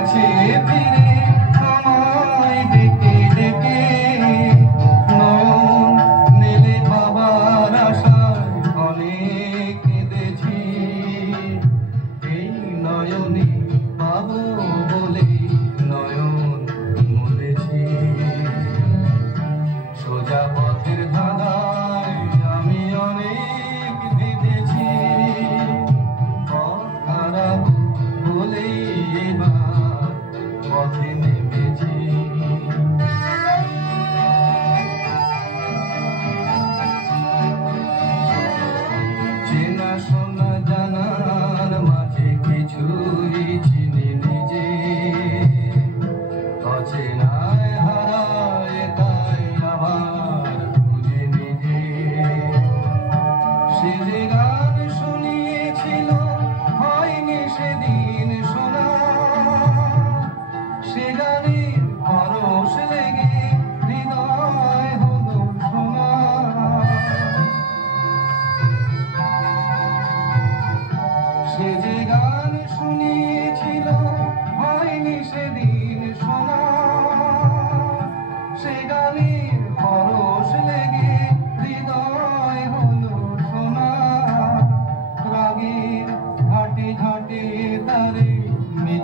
কাছে ফিরে আমায় ডেকে ডেকে। মন মেলে বাবার আশায় অনেক কেঁদেছি। এই নয়নে পাবো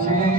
আছে